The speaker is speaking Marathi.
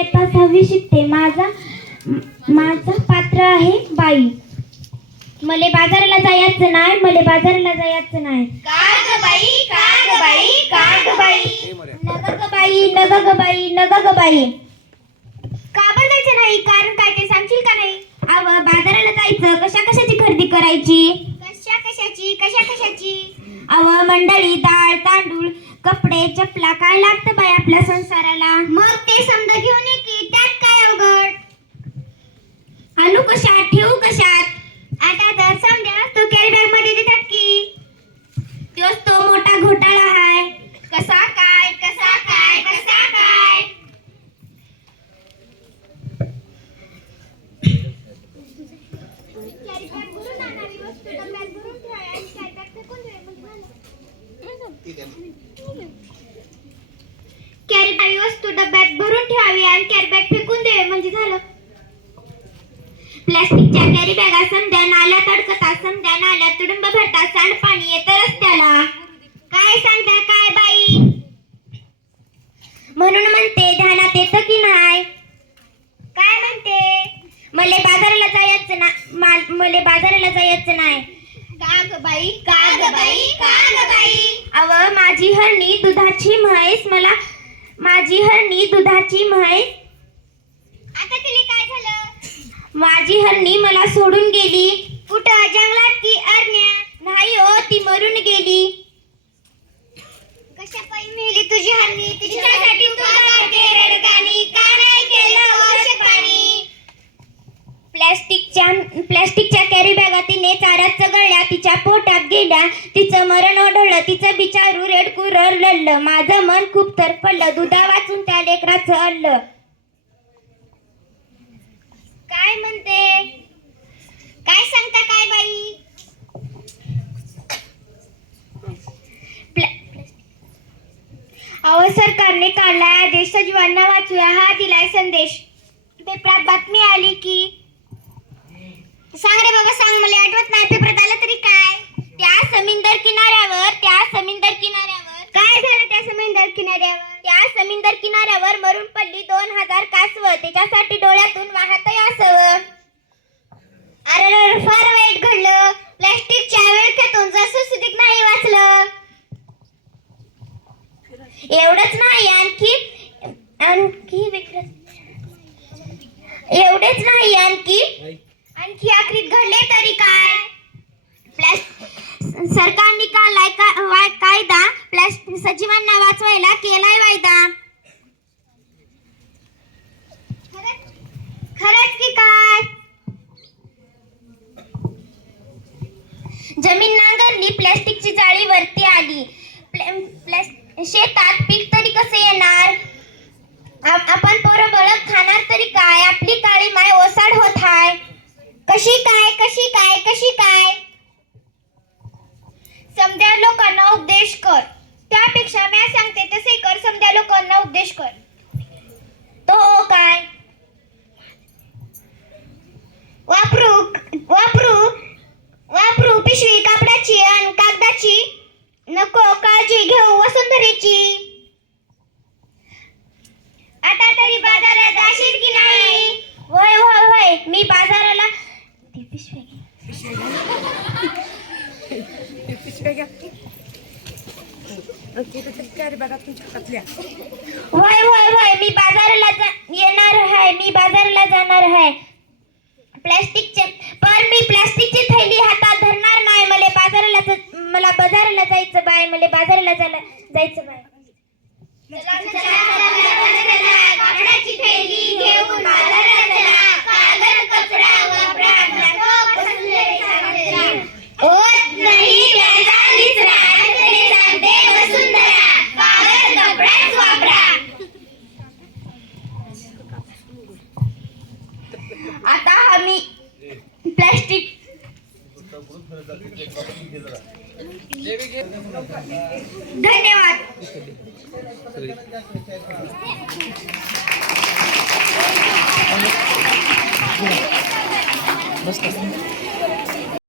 इयत्ता सहावी शिकते. माझा माझं पात्र आहे बाई. मले बाजाराला जायचं नाही मले बाजाराला जायचं नाही. काग बाई काग बाई काग बाई नग ग बाई नग ग बाई नग ग बाई का बरं जायचं नाही? कारण काय ते सांगशील का नाही? अव बाजाराला जायचं. कशा कशाची खरेदी करायची? कशा कशाची कशा कशाची? अव मंडळी डाळ तांदूळ कपडे चपला काय लागतं बाई आपल्या संसाराला? मग ते समजा घेऊन ये की त्यात काय अवघड? आणू कशा ठेवू कशा आता तर समजा तो कॅरी बॅगमध्ये देतात की तोच तो मोठा घोटाळा आहे कसा काय कसा काय कसा काय कॅरी बॅग वस्तू डब्यात भरून ठेवावी आणि कॅरी बॅग फेकून द्यावी म्हणजे झालं. प्लास्टिकच्या कॅरी बॅगा समद्या नाल्या तडकता समद्या नाल्या तुडुंब भरता सांडपाणी येतं रस्त्याला. काय सांगता काय बाई? म्हणून म्हणते ध्यानात येतं की नाही? काय म्हणते? मले बाजाराला जायचं ना मा- मले बाजाराला जायचं नाही. काग बाई? काग बाई? काग बाई? अव माझी हरणी दुधाची म्हैस मला माझी हरणी दुधाची म्हैस. आता तिला काय झालं? माझी हरणी मला सोडून गेली. कुठं? जंगलात की अरण्यात? नाही हो ती मरून गेली. कशा पायी मेली तुझी हरणी? तिच्यासाठी तू रडगाणी का नाही केलं? वर्ष पाणी. प्लॅस्टिकच्या प्लॅस्टिकच्या कॅरी तिने चारात चगळल्या तिच्या पोटात गेल्या. तिचं मरण ओढळलं तिचं बिचारू रेडकू रडलं माझं मन खूप तरफडलं दुधा वाचून त्या लेकराचं अडलं काय म्हणते? काय सांगता काय बाई? अहो सरकारने काढलाय आदेश. सजीवांना वाचूया. हा दिलाय संदेश. पेपरात बातमी आली की सांग रे बाबा सांग. मला आठवत नाही पेपरात आलं तरी काय? त्या समिंदर किनाऱ्यावर त्या समिंदर किनाऱ्यावर. काय झालं त्या समुद्र किनाऱ्यावर? त्या समिंदर किनाऱ्यावर मरून पडली दोन हजार कासव. त्याच्यासाठी डोळ्यातून वाहत यासव अरे फार वाईट घडलं. प्लॅस्टिकच्या विळख्यातून जसं सुधीक नाही वाचलं. एवढंच नाही आणखी विक्रम एवढेच नाही आणखी आणखी आखरीत घडले तरी काय प्लॅस सरकारने काढलाय का वा- कायदा प्लॅस सजीवांना वाचवायला केलाय वायदा? खरंच की काय? जमीन नांगरली प्लॅस्टिकची जाळी वरती आली. शेतात पीक तरी कसे येणार? आपण पोरं बळक खाणार तरी काय? आपली काळी माय ओसाड होत आहे कशी काय? कशी काय? कशी काय? समद्या लोकांना उपदेश कर. त्यापेक्षा मी सांगते तसे कर समद्या लोकांना उपदेश कर. तो काय? वापरू वापरू वापरू पिशवी कापडाची आणि कागदाची. नको काळजी घेऊ वसुंधरेची. आता तरी बाजारात जाशील की नाही होय होय होय मी बाजाराला ती पिशवी घे. होय होय होय मी बाजाराला जा येणार आहे मी बाजाराला जाणार आहे. प्लास्टिकचे पण मी प्लास्टिकची थैली हातात धरणार नाही. मला बाजाराला ज- मला बाजाराला जायचं बाय मला बाजाराला जायला जायचं बाय कापडाची थैली घेऊन बाजारात चला कागद कपडा वापरा नको वसुंधरेचा कचरा. होत नाही त्याचा निचरा तरी सांगते वसुंधरा कागद कपडाच वापरा आता आम्ही प्लॅस्टिक. धन्यवाद.